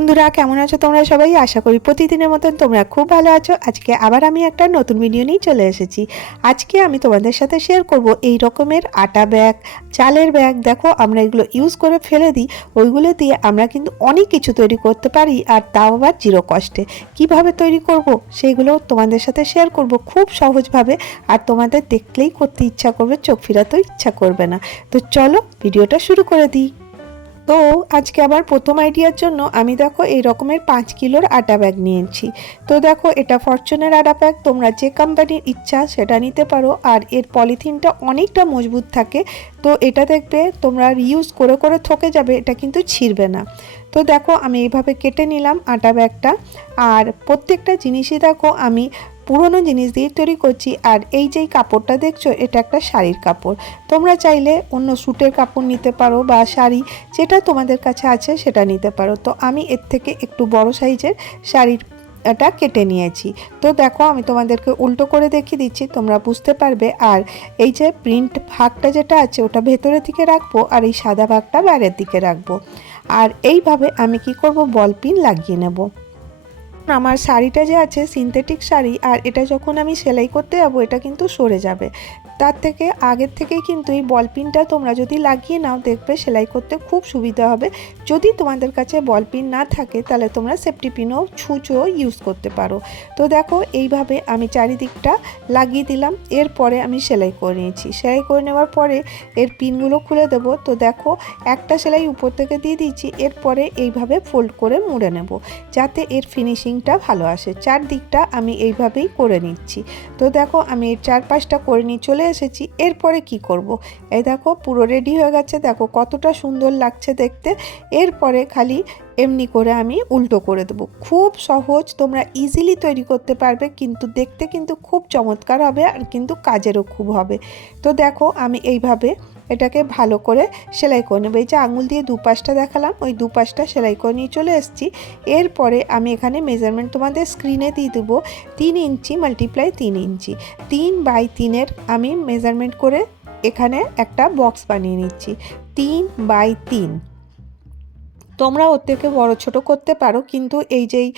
বন্ধুরা, কেমন আছো তোমরা সবাই? আশা করি প্রতিদিনের মতন তোমরা খুব ভালো আছো। আজকে আবার আমি একটা নতুন ভিডিও নিয়ে চলে এসেছি। আজকে আমি তোমাদের সাথে শেয়ার করব এই রকমের আটা ব্যাগ, চালের ব্যাগ। দেখো, আমরা এগুলো ইউজ করে ফেলে দিই, ওইগুলো দিয়ে আমরা কিন্তু অনেক কিছু তৈরি করতে পারি, আর তাও আবার জিরো কস্টে। কিভাবে তৈরি করব সেইগুলো তোমাদের সাথে শেয়ার করব খুব সহজভাবে, আর তোমাদের দেখলেই করতে ইচ্ছা করবে, চোখ ফিরাতেও ইচ্ছা করবে না। তো চলো ভিডিওটা শুরু করে দিই। তো আজকে আবার প্রথম আইডিয়ার জন্য আমি দেখো এই রকমের 5 কিলোর আটা ব্যাগ নিয়েছি। তো দেখো, এটা ফরচুনের আটা ব্যাগ, তোমরা যে কোম্পানির ইচ্ছা সেটা নিতে পারো, আর এর পলিথিনটা অনেকটা মজবুত থাকে। তো এটা দেখবে তোমরা রিউজ করে করে থকে যাবে, এটা কিন্তু ছিঁড়বে না। তো দেখো, আমি এইভাবে কেটে নিলাম আটা ব্যাগটা। আর প্রত্যেকটা জিনিসই দেখো আমি পুরনো জিনিস দিয়ে তৈরি করছি। আর এই যেই কাপড়টা দেখছো, এটা একটা শাড়ির কাপড়। তোমরা চাইলে অন্য স্যুটের কাপড় নিতে পারো, বা শাড়ি যেটা তোমাদের কাছে আছে সেটা নিতে পারো। তো আমি এর থেকে একটু বড় সাইজের শাড়ির এটা কেটে নিয়েছি। তো দেখো, আমি তোমাদেরকে উল্টো করে দেখিয়ে দিচ্ছি, তোমরা বুঝতে পারবে। আর এই যে প্রিন্ট ভাগটা যেটা আছে ওটা ভেতরের দিকে রাখবো, আর এই সাদা ভাগটা বাইরের দিকে রাখবো। আর এইভাবে আমি কি করব, বল পিন লাগিয়ে নেব। আমার শাড়িটা যে আছে সিনথেটিক শাড়ি, আর এটা যখন আমি সেলাই করতে যাবো এটা কিন্তু সরে যাবে। তার থেকে আগের থেকেই কিন্তু এই বল পিনটা তোমরা যদি লাগিয়ে নাও, দেখবে সেলাই করতে খুব সুবিধা হবে। যদি তোমাদের কাছে বল পিন না থাকে তাহলে তোমরা সেফটি পিনও ছুঁচো ইউজ করতে পারো। তো দেখো, এইভাবে আমি চারিদিকটা লাগিয়ে দিলাম। এরপরে আমি সেলাই করে নিয়েছি। সেলাই করে নেওয়ার পরে এর পিনগুলো খুলে দেব। তো দেখো, একটা সেলাই উপর থেকে দিয়ে দিয়েছি, এরপরে এইভাবে ফোল্ড করে মুড়ে নেব, যাতে এর ফিনিশিংটা ভালো আসে। চারদিকটা আমি এইভাবেই করে নিচ্ছি। তো দেখো, আমি এর চারপাশটা করে নিয়ে চলে এসেছি। এরপরে কি করব, এই দেখো পুরো রেডি হয়ে গেছে। দেখো কতটা সুন্দর লাগছে দেখতে। এরপরে খালি এমনি করে আমি উল্টো করে দেবো। খুব সহজ, তোমরা ইজিলি তৈরি করতে পারবে, কিন্তু দেখতে কিন্তু খুব চমৎকার হবে, আর কিন্তু কাজেরও খুব হবে। তো দেখো, আমি এইভাবে এটাকে ভালো করে সেলাই করে নেবো। এই যে আঙুল দিয়ে দুপাশটা দেখালাম, ওই দুপাশটা সেলাই করে নিয়ে চলে এসেছি। এরপরে আমি এখানে মেজারমেন্ট তোমাদের স্ক্রিনে দিয়ে দেবো। 3 ইঞ্চি মাল্টিপ্লাই 3 ইঞ্চি, 3/3 আমি মেজারমেন্ট করে এখানে একটা বক্স বানিয়ে নিচ্ছি। 3/3 তোমরা ওর থেকে বড় ছোট করতে পারো, কিন্তু এই যেই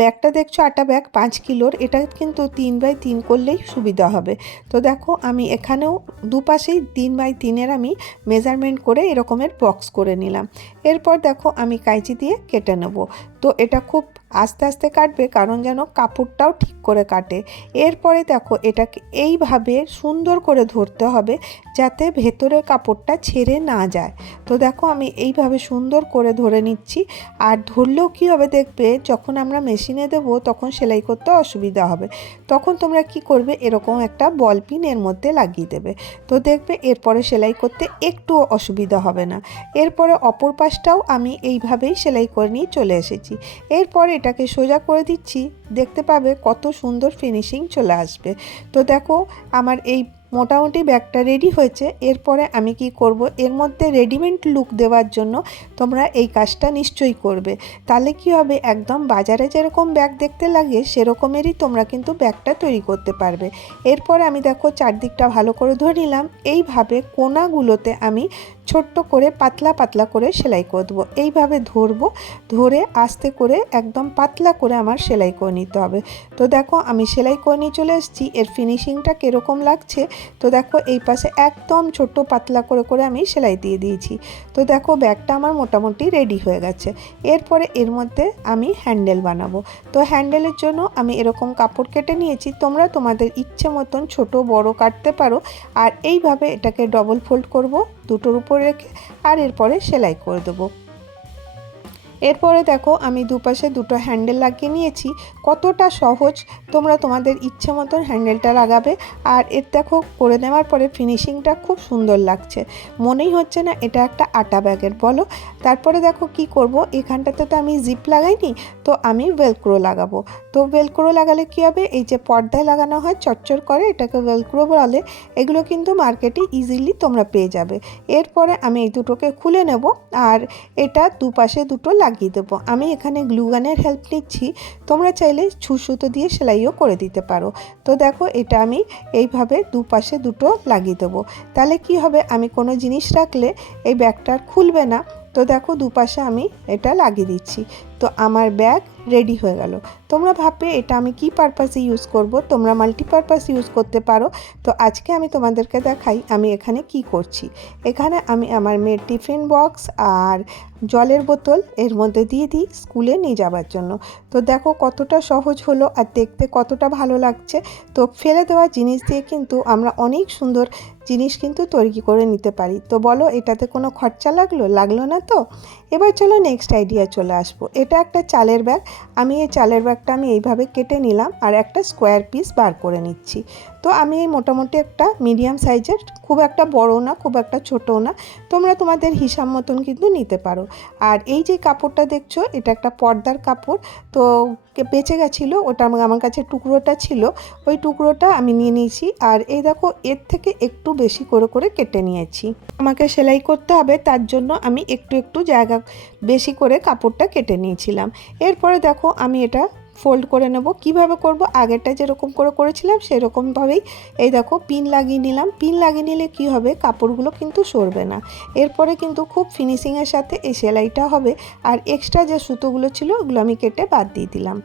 ব্যাগটা দেখছো আটা ব্যাগ 5 কিলোর, এটা কিন্তু 3/3 করলেই সুবিধা হবে। তো দেখো, আমি এখানেও দুপাশেই 3/3 আমি মেজারমেন্ট করে এরকমের বক্স করে নিলাম। এরপর দেখো, আমি কাঁচি দিয়ে কেটে নেব। তো এটা খুব আস্তে আস্তে কাটবে, কারণ যেন কাপড়টাও ঠিক করে কাটে। এরপরে দেখো, এটাকে এইভাবে সুন্দর করে ধরতে হবে, যাতে ভেতরের কাপড়টা ছেড়ে না যায়। তো দেখো, আমি এইভাবে সুন্দর করে ধরে নিচ্ছি। আর ধরলেও কী হবে, দেখবে যখন আমরা মেশিনে দেব তখন সেলাই করতে অসুবিধা হবে। তখন তোমরা কি করবে, এরকম একটা বল পিন এর মধ্যে লাগিয়ে দেবে। তো দেখবে এরপরে সেলাই করতে একটুও অসুবিধা হবে না। এরপরে অপর পাশটাও আমি এইভাবেই সেলাই করে নিয়ে চলে এসেছি। এরপর এটাকে সোজা করে দিচ্ছি, দেখতে পাবে কত সুন্দর ফিনিশিং চলে আসবে। তো দেখো, আমার এই মোটামুটি ব্যাগটা রেডি হয়েছে। এরপরে আমি কি করব, এর মধ্যে রেডিমেড লুক দেওয়ার জন্য তোমরা এই কাজটা নিশ্চয়ই করবে। তাহলে কি হবে, একদম বাজারে যেরকম ব্যাগ দেখতে লাগে সেরকমেরই তোমরা কিন্তু ব্যাগটা তৈরি করতে পারবে। এরপরে আমি দেখো চারদিকটা ভালো করে ধরে নিলাম। এইভাবে কোনাগুলোতে আমি ছোট্ট করে পাতলা পাতলা করে সেলাই করে দেবো। এইভাবে ধরবো, ধরে আস্তে করে একদম পাতলা করে আমার সেলাই করে নিতে হবে। তো দেখো, আমি সেলাই করে নিয়ে চলে এসেছি। এর ফিনিশিংটা কীরকম লাগছে, তো দেখো এই পাশে একদম ছোট্ট পাতলা করে করে আমি সেলাই দিয়ে দিয়েছি। তো দেখো, ব্যাগটা আমার মোটামুটি রেডি হয়ে গেছে। এরপরে এর মধ্যে আমি হ্যান্ডেল বানাবো। তো হ্যান্ডেলের জন্য আমি এরকম কাপড় কেটে নিয়েছি। তোমরা তোমাদের ইচ্ছে মতন ছোট বড় কাটতে পারো। আর এইভাবে এটাকে ডবল ফোল্ড করব দুটোর উপর রেখে, আর এরপরে সেলাই করে দেবো। এরপরে দেখো, আমি দুপাশে দুটো হ্যান্ডেল লাগিয়ে নিয়েছি। কতটা সহজ, তোমরা তোমাদের ইচ্ছে মতন হ্যান্ডেলটা লাগাবে। আর এর দেখো করে নেওয়ার পরে ফিনিশিংটা খুব সুন্দর লাগছে, মনেই হচ্ছে না এটা একটা আটা ব্যাগের, বলো। তারপরে দেখো কি করব, এখানটাতে তো আমি জিপ লাগাইনি, তো আমি ভেলক্রো লাগাবো। তো ভেলক্রো লাগালে কি হবে, এই যে পর্দায় লাগানো হয় চচ্চর করে, এটাকে ভেলক্রো বলে। এগুলো কিন্তু মার্কেটে ইজিলি তোমরা পেয়ে যাবে। এরপরে আমি এই দুটোকে খুলে নেব, আর এটা দুপাশে দুটো লাগিয়ে দেবো। আমি এখানে গ্লুগানের হেল্প নিচ্ছি, তোমরা চাইলে সুতো দিয়ে সেলাইও করে দিতে পারো। তো দেখো, এটা আমি এইভাবে দুপাশে দুটো লাগিয়ে দেবো। তাহলে কি হবে, আমি কোনো জিনিস রাখলে এই ব্যাগটা খুলবে না। তো দেখো, দুপাশে আমি এটা লাগিয়ে দিচ্ছি। তো আমার ব্যাগ রেডি হয়ে গেল। তোমরা ভাববে এটা আমি কি পারপাসে ইউজ করব, তোমরা মাল্টিপারপাস ইউজ করতে পারো। তো আজকে আমি তোমাদেরকে দেখাই আমি এখানে কি করছি। এখানে আমি আমার মেয়ের টিফিন বক্স আর জলের বোতল এর মধ্যে দিয়ে দিই স্কুলে নিয়ে যাওয়ার জন্য। তো দেখো কতটা সহজ হলো আর দেখতে কতটা ভালো লাগছে। তো ফেলে দেওয়া জিনিস দিয়ে কিন্তু আমরা অনেক সুন্দর জিনিস কিন্তু তৈরি করে নিতে পারি। তো বলো এটাতে কোনো খরচা লাগলো না তো? এবার চলো নেক্সট আইডিয়া চলে আসবো। এটা একটা চালের ব্যাগ। আমি এই চালের ব্যাগটা আমি এইভাবে কেটে নিলাম আর একটা স্কোয়ার পিস বার করে নিচ্ছি। তো আমি এই মোটামুটি একটা মিডিয়াম সাইজের, খুব একটা বড় না খুব একটা ছোটও না, তোমরা তোমাদের হিসাব মতন কিন্তু নিতে পারো। আর এই যে কাপড়টা দেখছো এটা একটা পর্দার কাপড়। তো বেঁচে গেছিলো ওটা, আমার কাছে টুকরোটা ছিল, ওই টুকরোটা আমি নিয়ে নিয়েছি। আর এই দেখো এর থেকে একটু বেশি করে কেটে নিয়েছি। আমাকে সেলাই করতে হবে তার জন্য আমি একটু জায়গা বেশি করে কাপড়টা কেটে নিয়েছিলাম। এরপরে দেখো আমি এটা ফোল্ড করে নেব। কিভাবে করব, আগেরটা যেরকম করেছিলাম সেরকমভাবেই এই দেখো পিন লাগিয়ে নিলাম। পিন লাগিয়ে নিলে কি হবে, কাপড়গুলো কিন্তু সরবে না। এরপরে কিন্তু খুব ফিনিশিংয়ের সাথে এই সেলাইটা হবে। আর এক্সট্রা যে সুতোগুলো ছিল ওগুলো আমি কেটে বাদ দিয়ে দিলাম।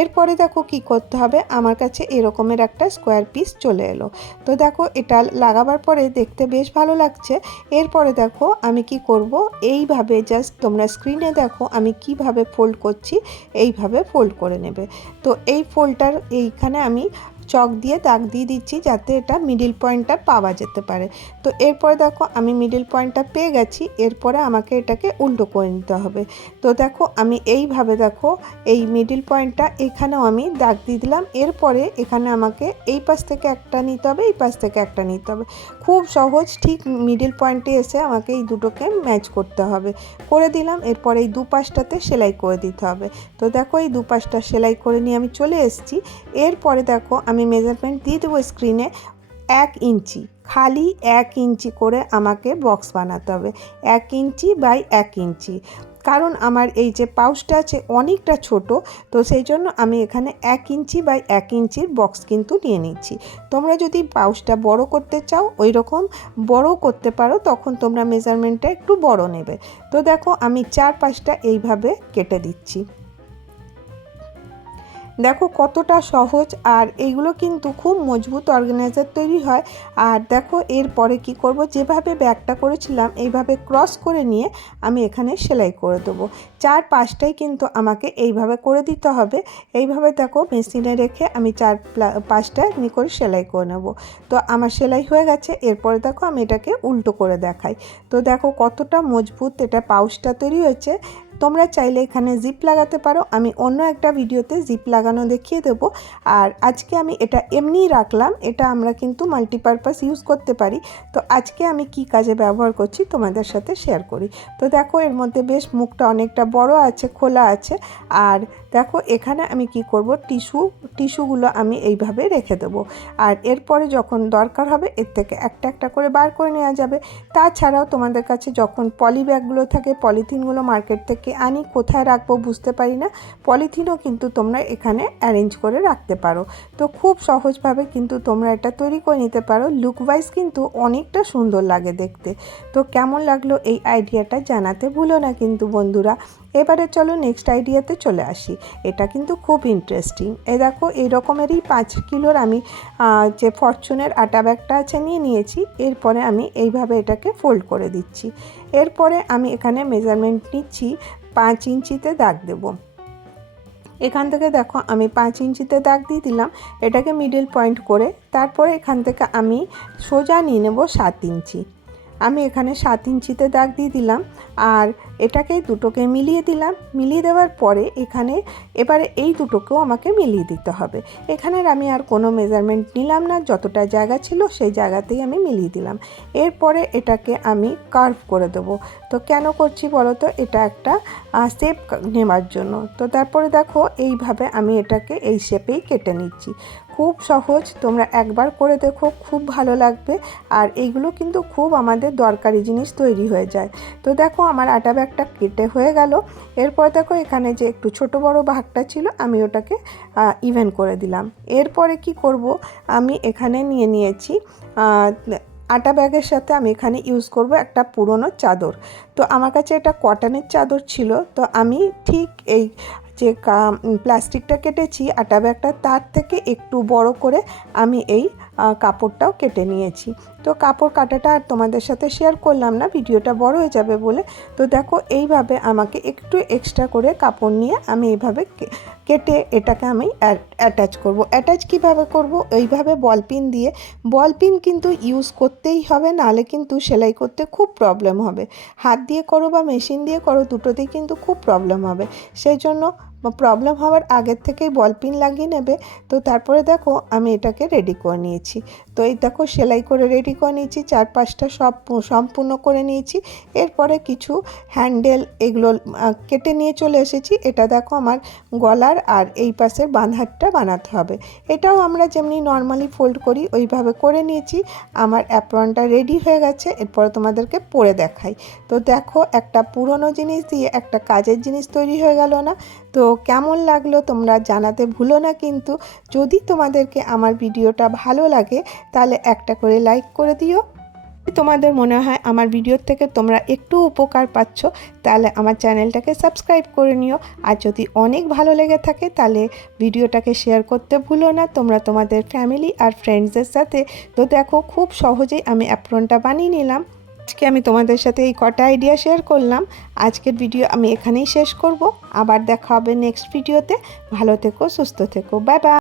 এরপরে দেখো কি করতে হবে, আমার কাছে এরকমের একটা স্কোয়ার পিস চলে এলো। তো দেখো এটা লাগাবার পরে দেখতে বেশ ভালো লাগছে। এরপরে দেখো আমি কি করব, এইভাবে জাস্ট তোমরা স্ক্রিনে দেখো আমি কিভাবে ফোল্ড করছি, এইভাবে ফোল্ড করে নেবে। তো এই ফোল্ডটার এইখানে আমি চক দিয়ে দাগ দিয়ে দিচ্ছি যাতে এটা মিডিল পয়েন্টটা পাওয়া যেতে পারে। তো এরপরে দেখো আমি মিডিল পয়েন্টটা পেয়ে গেছি। এরপরে আমাকে এটাকে উল্টো করে নিতে হবে। তো দেখো আমি এইভাবে দেখো এই মিডিল পয়েন্টটা এখানেও আমি দাগ দিয়ে দিলাম। এরপরে এখানে আমাকে এই পাশ থেকে একটা নিতে হবে, এই পাশ থেকে একটা নিতে হবে। খুব সহজ, ঠিক মিডিল পয়েন্টে এসে আমাকে এই দুটোকে ম্যাচ করতে হবে। করে দিলাম। এরপরে এই দুপাশটাতে সেলাই করে দিতে হবে। তো দেখো এই দুপাশটা সেলাই করে নিয়ে আমি চলে এসেছি। এরপরে দেখো আমি মেজারমেন্ট দিয়ে দেবো স্ক্রিনে। 1 ইঞ্চি, খালি 1 ইঞ্চি করে আমাকে বক্স বানাতে হবে। 1 ইঞ্চি বাই 1 ইঞ্চি, কারণ আমার এই যে পাউচটা আছে অনেকটা ছোট। তো সেই জন্য আমি এখানে 1 ইঞ্চি বাই 1 ইঞ্চির বক্স কিন্তু নিয়ে নিচ্ছি। তোমরা যদি পাউচটা বড় করতে চাও ওই রকম বড় করতে পারো, তখন তোমরা মেজারমেন্টটা একটু বড় নেবে। তো দেখো আমি 4-5টা এইভাবে কেটে দিচ্ছি। দেখো কতটা সহজ, আর এইগুলো কিন্তু খুব মজবুত অর্গানাইজার তৈরি হয়। আর দেখো এরপরে কি করব, যেভাবে ব্যাগটা করেছিলাম এইভাবে ক্রস করে নিয়ে আমি এখানে সেলাই করে দেবো। 4-5টাই কিন্তু আমাকে এইভাবে করে দিতে হবে। এইভাবে দেখো মেশিনে রেখে আমি 4-5টা করে সেলাই করে নেব। তো আমার সেলাই হয়ে গেছে। এরপরে দেখো আমি এটাকে উল্টো করে দেখাই। তো দেখো কতটা মজবুত এটা পাউচটা তৈরি হয়েছে। তোমরা চাইলে এখানে জিপ লাগাতে পারো, আমি অন্য একটা ভিডিওতে জিপ লাগানো দেখিয়ে দেবো। আর আজকে আমি এটা এমনিই রাখলাম, এটা আমরা কিন্তু মাল্টিপারপাস ইউজ করতে পারি। তো আজকে আমি কি কাজে ব্যবহার করছি তোমাদের সাথে শেয়ার করি। তো দেখো এর মধ্যে বেশ মুখটা অনেকটা বড় আছে, খোলা আছে। আর দেখো এখানে আমি কি করব, টিস্যুগুলো আমি এইভাবে রেখে দেবো। আর এরপরে যখন দরকার হবে এর থেকে একটা করে বার করে নেওয়া যাবে। তাছাড়াও তোমাদের কাছে যখন পলি ব্যাগগুলো থাকে, পলিথিনগুলো মার্কেট থেকে আনি, কোথায় রাখবো বুঝতে পারি না, পলিথিনও কিন্তু তোমরা এখানে অ্যারেঞ্জ করে রাখতে পারো। তো খুব সহজভাবে কিন্তু তোমরা এটা তৈরি করে নিতে পারো। লুক ওয়াইজ কিন্তু অনেকটা সুন্দর লাগে দেখতে। তো কেমন লাগলো এই আইডিয়াটা জানাতে ভুলো না কিন্তু বন্ধুরা। এবারে চলো নেক্সট আইডিয়াতে চলে আসি। এটা কিন্তু খুব ইন্টারেস্টিং। এই দেখো এই রকমেরই 5 কিলোর আমি যে ফরচুনের আটা ব্যাগটা আছে নিয়ে নিয়েছি। এরপরে আমি এইভাবে এটাকে ফোল্ড করে দিচ্ছি। এরপরে আমি এখানে মেজারমেন্ট নিচ্ছি, 5 ইঞ্চিতে দাগ দেব। এখান থেকে দেখো আমি 5 ইঞ্চিতে দাগ দিয়ে দিলাম, এটাকে মিডল পয়েন্ট করে। তারপরে এখান থেকে আমি সোজা নিয়ে নেব 7 ইঞ্চি। আমি এখানে 7 ইঞ্চিতে দাগ দিয়ে দিলাম। আর এটাকে দুটোকে মিলিয়ে দিলাম। মিলিয়ে দেওয়ার পরে এবারে এই দুটোকেও আমাকে মিলিয়ে দিতে হবে। এখানের আমি আর কোনো মেজারমেন্ট নিলাম না, যতটা জায়গা ছিল সেই জায়গাতেই আমি মিলিয়ে দিলাম। এরপরে এটাকে আমি কার্ভ করে দেবো। তো কেন করছি বলো তো, এটা একটা শেপ নেওয়ার জন্য। তো তারপরে দেখো এইভাবে আমি এটাকে এই শেপেই কেটে নিচ্ছি। খুব সহজ, তোমরা একবার করে দেখো, খুব ভালো লাগবে। আর এইগুলো কিন্তু খুব আমাদের দরকারি জিনিস তৈরি হয়ে যায়। তো দেখো আমার আটা ব্যাগটা কেটে হয়ে গেল। এরপর দেখো এখানে যে একটু ছোট বড় ভাগটা ছিল আমি ওটাকে ইভেন করে দিলাম। এরপরে কি করব, আমি এখানে নিয়ে নিয়েছি আটা ব্যাগের সাথে আমি এখানে ইউজ করব একটা পুরনো চাদর। তো আমার কাছে এটা কটনের চাদর ছিল, তো আমি ঠিক এই যে প্লাস্টিকটা কেটেছি আটা ব্যাগটা তার থেকে একটু বড় করে আমি এই কাপড়টাও কেটে নিয়েছি। তো কাপড় কাটাটা আর তোমাদের সাথে শেয়ার করলাম না, ভিডিওটা বড় হয়ে যাবে বলে। তো দেখো এইভাবে আমাকে একটু এক্সট্রা করে কাপড় নিয়ে আমি এইভাবে কেটে এটাকে আমি অ্যাটাচ করব। অ্যাটাচ কিভাবে করব? এইভাবে বল পিন দিয়ে। বল পিন কিন্তু ইউজ করতেই হবে, নাহলে কিন্তু সেলাই করতে খুব প্রবলেম হবে। হাত দিয়ে করো বা মেশিন দিয়ে করো, দুটোতেই কিন্তু খুব প্রবলেম হবে। সেই জন্য প্রবলেম হওয়ার আগের থেকেই বল পিন লাগিয়ে নেবে। তো তারপরে দেখো আমি এটাকে রেডি করে নিয়েছি। তো এই দেখো সেলাই করে রেডি করে নিয়েছি, 4-5টা সব সম্পূর্ণ করে নিয়েছি। এরপরে কিছু হ্যান্ডেল এগুলো কেটে নিয়ে চলে এসেছি। এটা দেখো আমার গলার আর এই পাশের বাঁধারটা বানাতে হবে। এটাও আমরা যেমনি নর্মালি ফোল্ড করি ওইভাবে করে নিয়েছি। আমার অ্যাপ্রনটা রেডি হয়ে গেছে, এরপরে তোমাদেরকে পরে দেখাই। তো দেখো একটা পুরনো জিনিস দিয়ে একটা কাজের জিনিস তৈরি হয়ে গেল না? তো কেমন লাগলো তোমরা জানাতে ভুলো না কিন্তু। যদি তোমাদেরকে আমার ভিডিওটা ভালো লাগে তাহলে একটা করে লাইক করে দিও। তোমাদের মনে হয় আমার ভিডিওর থেকে তোমরা একটু উপকার পাচ্ছ তাহলে আমার চ্যানেলটাকে সাবস্ক্রাইব করে নিও। আর যদি অনেক ভালো লেগে থাকে তাহলে ভিডিওটাকে শেয়ার করতে ভুলো না তোমরা তোমাদের ফ্যামিলি আর ফ্রেন্ডসদের সাথে। তো দেখো খুব সহজেই আমি অ্যাপ্রনটা বানিয়ে নিলাম। আজকে আমি তোমাদের সাথে এই কটা আইডিয়া শেয়ার করলাম। আজকের ভিডিও আমি এখানেই শেষ করব। আবার দেখা হবে নেক্সট ভিডিওতে। ভালো থেকো, সুস্থ থেকো, বাই বাই।